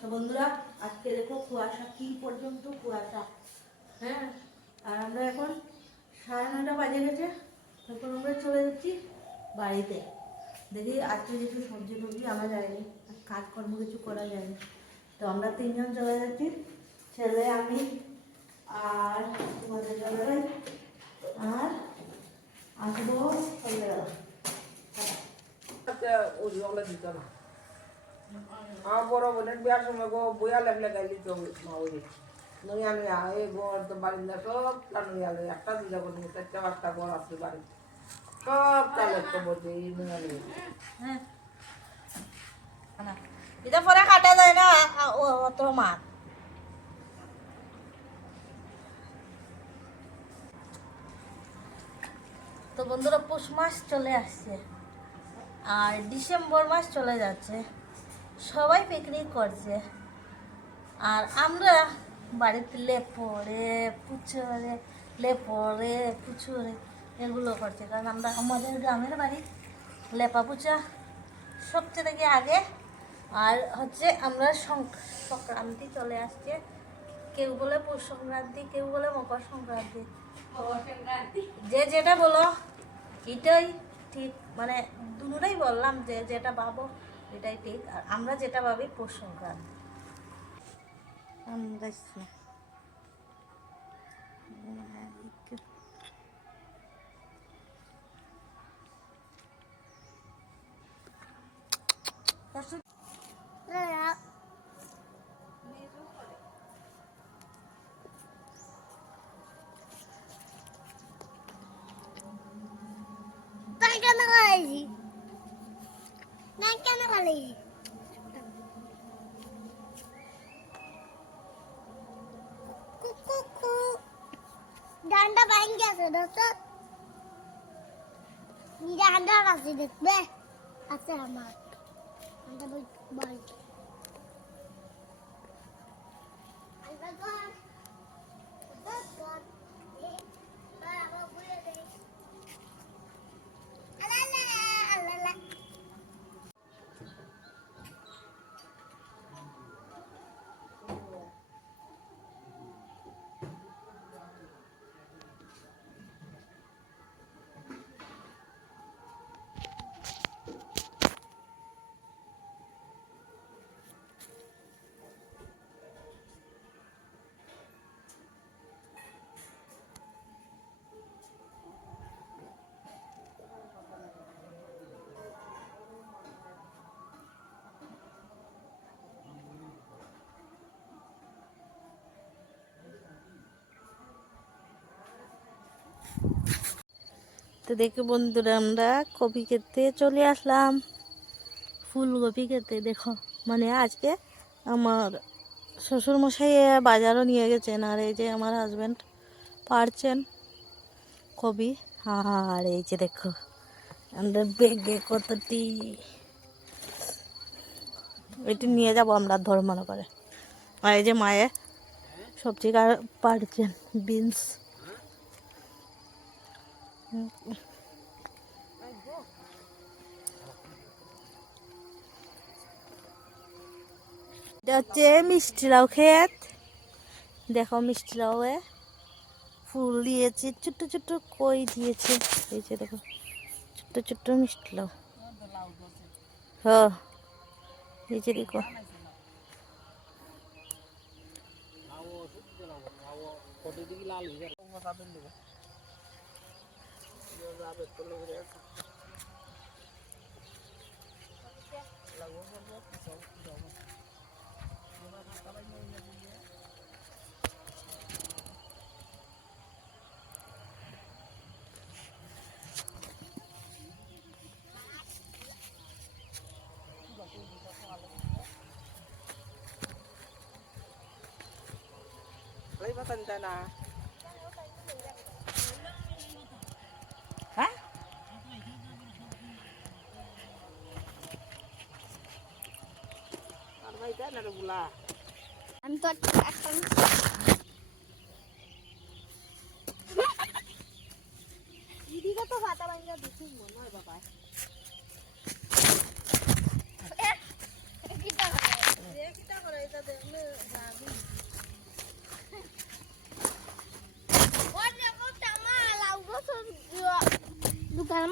তো বন্ধুরা আজকে দেখো কুয়াশা কি পর্যন্ত কুয়াশা। হ্যাঁ, আর আমরা এখন 9:30 বাজে গেছে। তখন আমরা চলে যাচ্ছি বাড়িতে। দেখি আজকে কিছু সবজি টবজি আনা যায়নি, কাজকর্ম কিছু করা যায়নি। তো আমরা 3জন চলে যাচ্ছি, ছেলে আমি আর তোমাদের জানাই, আর আসবো সন্ধ্যেবেলা। আমার বড় বোনের বিয়ার সময় গো বইয়া লাগলে গাইলি তো মা ওই নইয়া নইয়া এই ঘর তো বারিন্দা সব নইয়া লই একটা দুটা করে 4-5টা ঘর আছে বাড়ি সব চালের তো বলছে এই নইয়া লই। এটা পরে কাটা যায় না অত মাছ। তো বন্ধুরা পৌষ মাস চলে আসছে আর ডিসেম্বর মাস চলে যাচ্ছে, সবাই পিকনিক করছে আর আমরা বাড়িতে লেপরে পুচরে এগুলো করছে। কারণ আমরা আমাদের গ্রামের বাড়ি লেপা পুচা সবচেয়ে থেকে আগে। আর হচ্ছে আমরা সংক্রান্তি চলে আসছে, কেউ বলে পৌষ সংক্রান্তি, কেউ বলে মকর সংক্রান্তি, যে যেটা বলো এটাই ঠিক। মানে দুটোই বললাম, যে যেটা ভাবো এটাই ঠিক। আর আমরা যেটা ভাবি পৌষ সংক্রান্তি। ডান্ডা বাইন গেছে দোস্ত, ডান্ডা আছে দেখবে, আছে আমার ডান্ডা বল তো দেখো বন্ধুরা আমরা কপি খেতে চলে আসলাম, ফুলকপি খেতে। দেখো মানে আজকে আমার শ্বশুরমশাই বাজারও নিয়ে গেছেন, আর এই যে আমার হাজব্যান্ড পারছেন কপি। আর এই যে দেখো আমাদের বেগে কতটি, এটি নিয়ে যাব আমরা ধর্মনা করে। আর এই যে মায়ে সবজি পারছেন, বিনস। এটা হচ্ছে মিষ্টি লাউ ক্ষেত। দেখো মিষ্টি লাউ ফুল দিয়েছে, ছোট্ট ছোট্ট কই দিয়েছে। এই যে দেখো ছোট্ট ছোট্ট মিষ্টি লাউ। হ্যাঁ এই যে দেখো lấy phát tin tên à hả ăn mấy cái này được là আমি তো এখন দিদিকে তো ভাতা বাঙ্গা দিছি মনে হয় বাবা। কিটা করে দোকান